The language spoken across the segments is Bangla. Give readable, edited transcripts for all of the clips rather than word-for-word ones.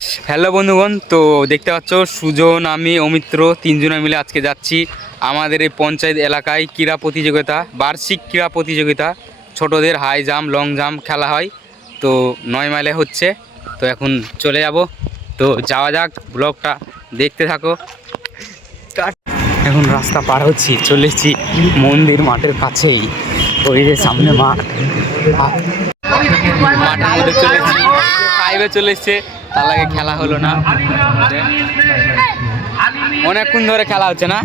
হ্যালো বন্ধুগণ, তো দেখতে পাচ্ছ সুজন, আমি, অমিত্র তিনজনে মিলে আজকে যাচ্ছি আমাদের এই পঞ্চায়েত এলাকায় ক্রীড়া প্রতিযোগিতা, বার্ষিক ক্রীড়া প্রতিযোগিতা। ছোটদের হাই জাম্প, লং জাম্প খেলা হয়, তো 9 মাইলে হচ্ছে। তো এখন চলে যাব, তো যাওয়া যাক, ব্লগটা দেখতে থাকো। এখন রাস্তা পার হচ্ছি, চলে এসেছি মন্দির মাঠের কাছেই। ওই যে সামনে মাঠ, মাঠের মধ্যে চলে এসেছি, ফাইভে চলে এসছে। তার আগে খেলা হলো না, অনেকক্ষণ ধরে খেলা হচ্ছে না।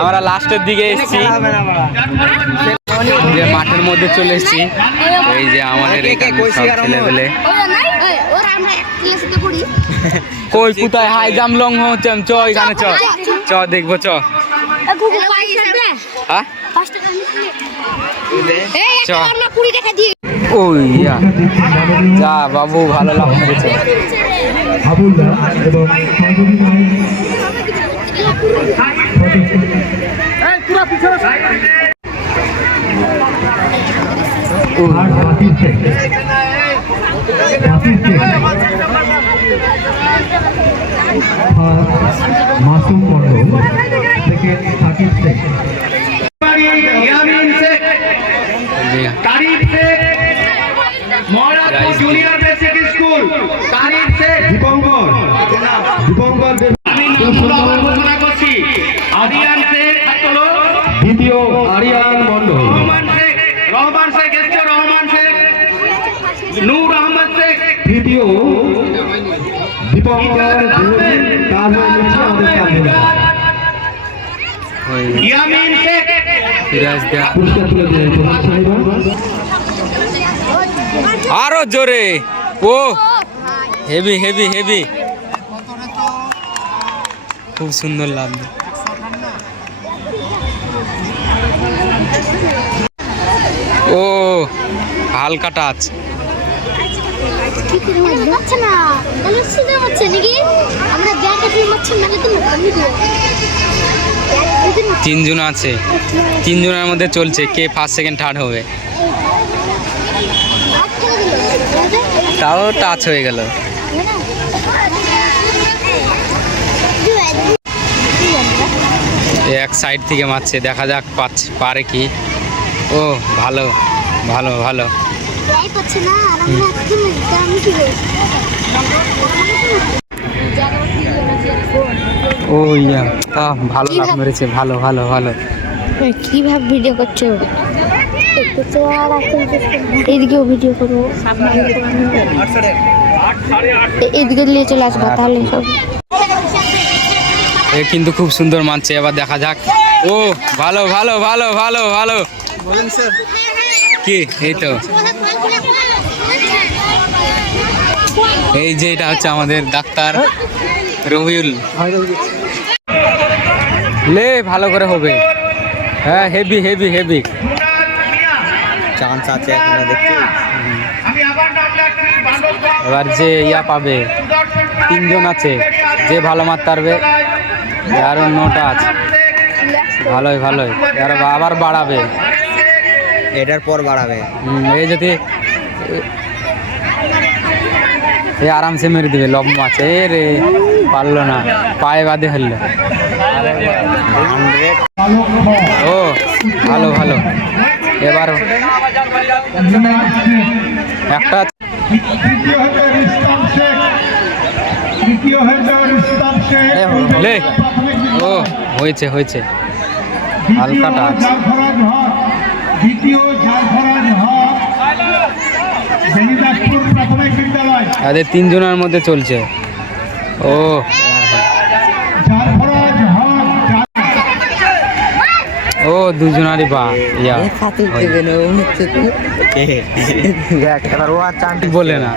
আমরা লাস্টের দিকে এসেছি, যে মাঠের মধ্যে চলে এসেছি। এই যে আমাদের এখানে সব ছেলেপেলে। কই কোথায় হাই জাম্প লং হচ্ছে? চ এখানে চ চ দেখবো, চ ওই যা বাবু, ভালো লাভ মেরেছে। মাসুম মন্ডল থেকে Sakib Sheikh, Yamin Sheikh, Tarif Sheikh, Maharajpur junior basic school, Tarif Sheikh, Dipankar আমি নাম ঘোষণা করছি। আরিয়ান শেখ হলো দ্বিতীয়, আরিয়ান মন্ডল, রহমান শেখ এসছে, রহমান শেখ, নূর আহমদ শেখ তৃতীয়, দীপঙ্কর ইয়ামিন শেখ আরো জোরে। ও হেভি হেভি হেভি, খুব সুন্দর লাগবে। ও হালকা টাচ। তিনজন আছে, তিনজনের মধ্যে চলছে কে ফার্স্ট সেকেন্ড থার্ড হবে। তাও টাচ হয়ে গেল। এক সাইড থেকে মারছে, দেখা যাক পারে কি। ও ভালো ভালো ভালো। ও ইয়া, ভালো লাভ মেরেছে, ভালো ভালো ভালো। কিভাবে ভিডিও করছো? এদিকেও ভিডিও করবো, এদিকে নিয়ে চলে আসবো তাহলে সব। এ কিন্তু খুব সুন্দর মানছে, এবার দেখা যাক। ও ভালো ভালো ভালো ভালো ভালো। বলেন স্যার কি? এই তো এই যে এটা হচ্ছে আমাদের ডাক্তার রবিউল। লে ভালো করে হবে। হ্যাঁ হেভি হেভি হেভি চান্স আছে এখন দেখতে। এবার যে ইয়া পাবে, তিনজন আছে, যে ভালো মারতে পারবে। আরো 9টা আছে, ভালোই ভালোই। আর আবার বাড়াবে, এটার পর বাড়াবে। এই যদি এ আরামসে মেরে দেবে, লম্বা আছে। এ রে পারলো না, পায়ে বাঁধে ফেললো। ও ভালো ভালো। এবার একটা লে। ও হয়েছে হয়েছে, হালকা টাচ। এদের তিনজনের মধ্যে চলছে। ও ও দুজনারই বা ইয়া বলে না।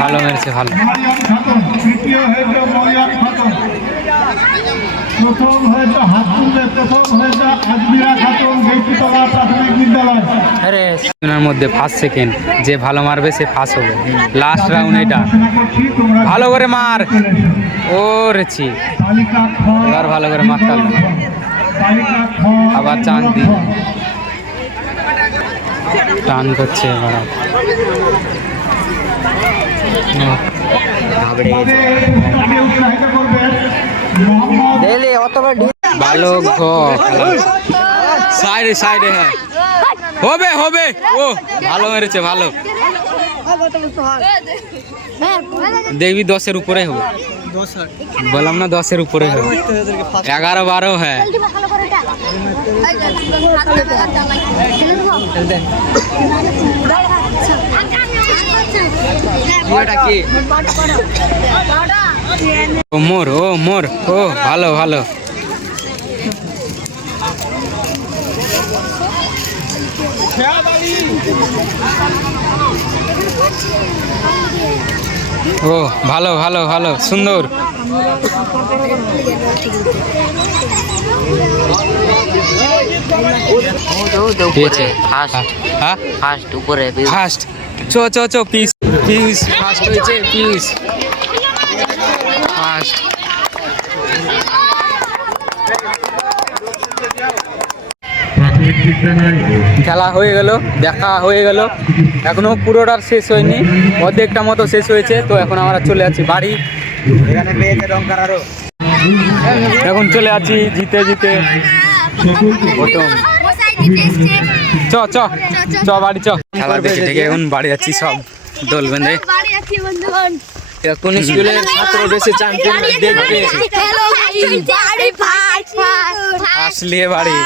ভালো মেরেছে, ভালো। মধ্যে ফার্স্ট সেকেন্ড, যে ভালো মারবে সে ফার্স্ট হবে। লাস্ট রাউন্ড এটা, ভালো করে মার। ও রেছি, এবার ভালো করে মারতে হবে। আবার চান দি, টান করছে এবার। হাবড়ে গেছে। তাকে উৎসাহিত করবেন মোহাম্মদ ভালো সাইডে সাইডে হ্যাঁ হবে হবে ও ভালো মেরেছে ভালো দেখবি 10-এর উপরে হবে বললাম না 10-এর উপরে হবে 11-12 হ্যাঁ ও মোর ও ভালো ভালো ও ভালো ভালো ভালো সুন্দর পেয়েছে হ্যাঁ ফার্স্ট উপরে ফার্স্ট চ চ চ পিস পিস ফার্স্ট হয়েছে পিস ফার্স্ট প্রাথমিক বিদ্যালয় খেলা হয়ে গেল দেখা হয়ে গেল এখনো পুরোটার শেষ হয়নি অর্ধেকটা মতো শেষ হয়েছে তো এখন আমরা চলে যাচ্ছি বাড়ি এখানে পেয়েছে রংকার আরো। এখন চলে যাচ্ছি জিতে জিতে প্রথম চ চ চ বাড়ি চ খেলা দেখে দেখে এখন বাড়ি যাচ্ছি সব দোল বেঁধে কোন স্কুলের ছাত্র বেশি চ্যাম্পিয়ন দেখবে আসলে বাড়ি